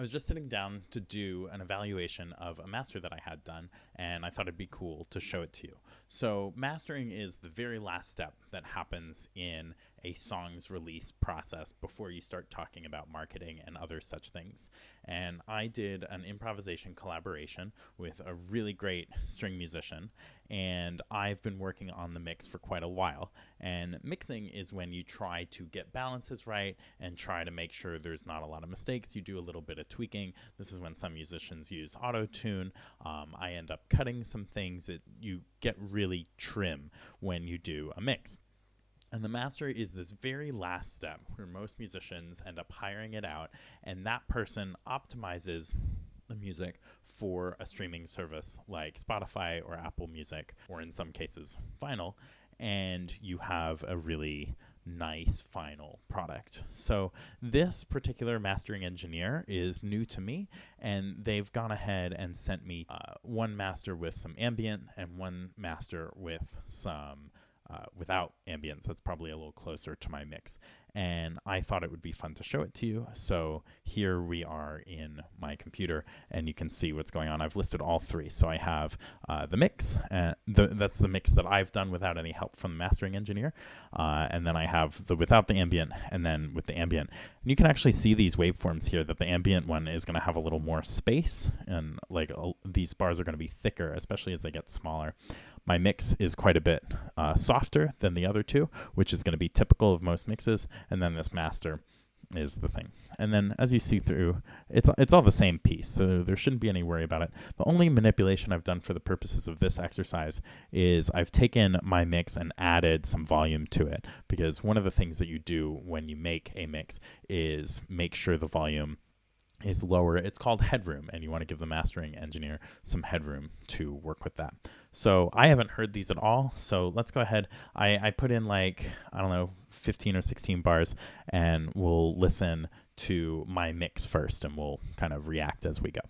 I was just sitting down to do an evaluation of a master that I had done, and I thought it'd be cool to show it to you. So mastering is the very last step that happens in a song's release process before you start talking about marketing and other such things. And I did an improvisation collaboration with a really great string musician, and I've been working on the mix for quite a while. And mixing is when you try to get balances right and try to make sure there's not a lot of mistakes. You do a little bit of tweaking. This is when some musicians use auto-tune. I end up cutting some things. You get really trim when you do a mix. And the master is this very last step where most musicians end up hiring it out, and that person optimizes the music for a streaming service like Spotify or Apple Music, or in some cases, Vinyl, and you have a really nice final product. So this particular mastering engineer is new to me, and they've gone ahead and sent me one master with some ambient and one master with some without ambience. That's probably a little closer to my mix. And I thought it would be fun to show it to you. So here we are in my computer, and you can see what's going on. I've listed all three. So I have the mix. That's the mix that I've done without any help from the mastering engineer. And then I have the without the ambient, and then with the ambient. And you can actually see these waveforms here, that the ambient one is going to have a little more space, and like these bars are going to be thicker, especially as they get smaller. My mix is quite a bit softer than the other two, which is going to be typical of most mixes. And then this master is the thing. And then as you see through, it's all the same piece, so there shouldn't be any worry about it. The only manipulation I've done for the purposes of this exercise is I've taken my mix and added some volume to it, because one of the things that you do when you make a mix is make sure the volume is lower. It's called headroom, and you want to give the mastering engineer some headroom to work with that. So I haven't heard these at all, so let's go ahead. I put in like, I don't know, 15 or 16 bars, and we'll listen to my mix first, and we'll kind of react as we go.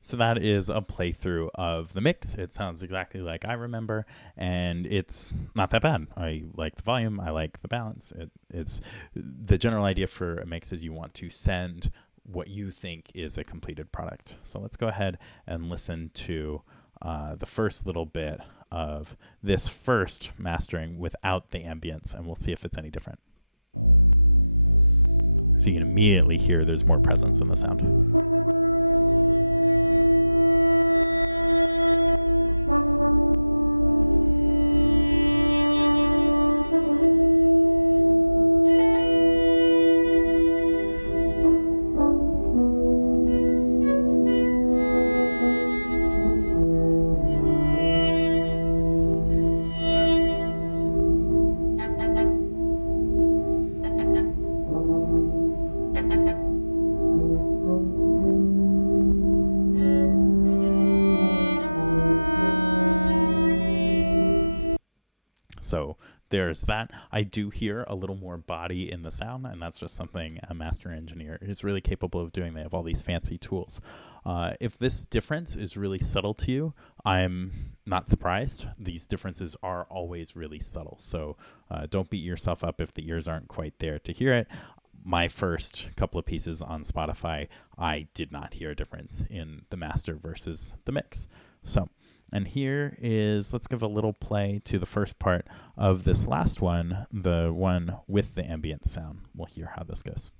So that is a playthrough of the mix. It sounds exactly like I remember, and it's not that bad. I like the volume. I like the balance. It's the general idea for a mix is you want to send what you think is a completed product. So let's go ahead and listen to the first little bit of this first mastering without the ambience, and we'll see if it's any different. So you can immediately hear there's more presence in the sound. So there's that. I do hear a little more body in the sound, and that's just something a master engineer is really capable of doing. They have all these fancy tools. If this difference is really subtle to you, I'm not surprised. These differences are always really subtle. So don't beat yourself up if the ears aren't quite there to hear it. My first couple of pieces on Spotify, I did not hear a difference in the master versus the mix. So, and here is, let's give a little play to the first part of this last one, the one with the ambient sound. We'll hear how this goes.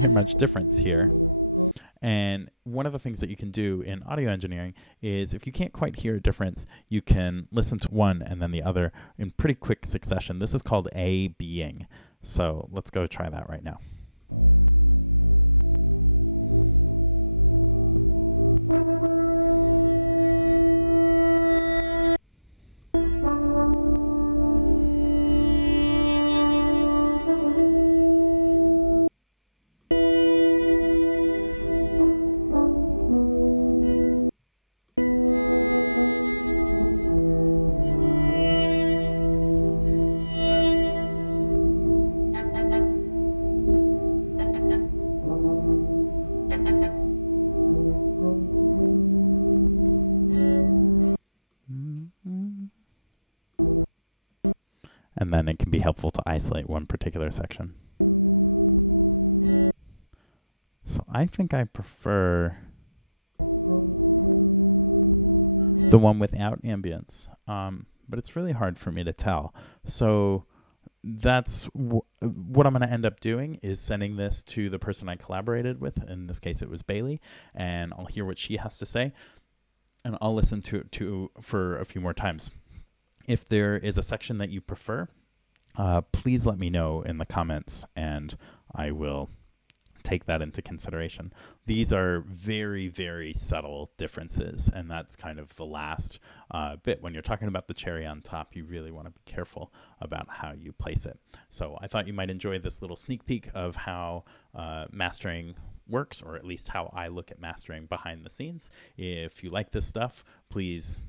very much difference here. And one of the things that you can do in audio engineering is if you can't quite hear a difference, you can listen to one and then the other in pretty quick succession. This is called A-Bing. So let's go try that right now. And then it can be helpful to isolate one particular section. So I think I prefer the one without ambience, but it's really hard for me to tell. So that's what I'm going to end up doing is sending this to the person I collaborated with. In this case, it was Bailey, and I'll hear what she has to say, and I'll listen to it for a few more times. If there is a section that you prefer, please let me know in the comments, and I will take that into consideration. These are very, very subtle differences, and that's kind of the last bit. When you're talking about the cherry on top, you really want to be careful about how you place it. So I thought you might enjoy this little sneak peek of how mastering works, or at least how I look at mastering behind the scenes. If you like this stuff, please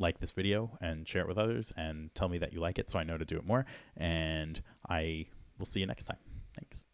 like this video and share it with others and tell me that you like it so I know to do it more. And I will see you next time. Thanks.